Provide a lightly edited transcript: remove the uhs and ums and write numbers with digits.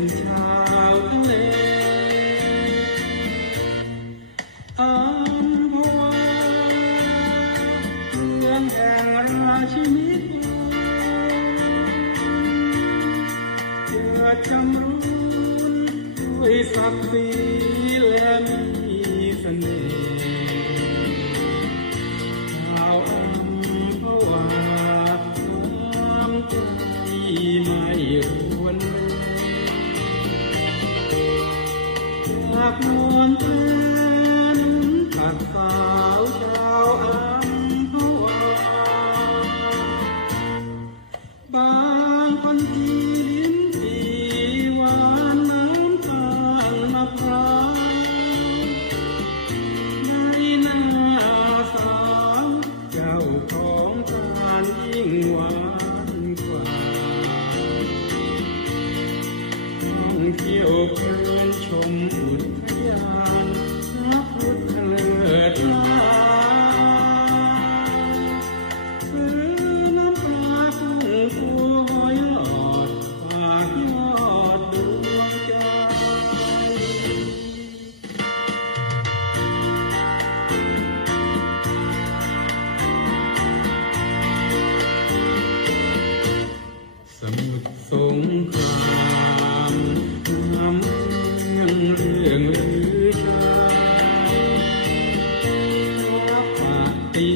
เป็นชาวทะเลอัมพวาเมืองแห่งราชินีเกิดจำรูนด้วยศักดิ์ศรีและมีเสน่ห์ชาวอัมพวาความใจไม่รวนจากนวลแทนขัดสาวชาวอัมพวาบางคนที่ลิ้นจีหวานน้ำตาลมะพร้าวในหน้าสาวเจ้าของทานยิ่งหวานกว่าท่องเที่ยวเพลินชมอุทยานพระพุทธเลิศล้ำเสือน้ำปลากุ้งปูหอยหลอดฝากยอดดวงใจสมุทรสงครามน้ำเมืองเรื่องลือชาพระปฏิ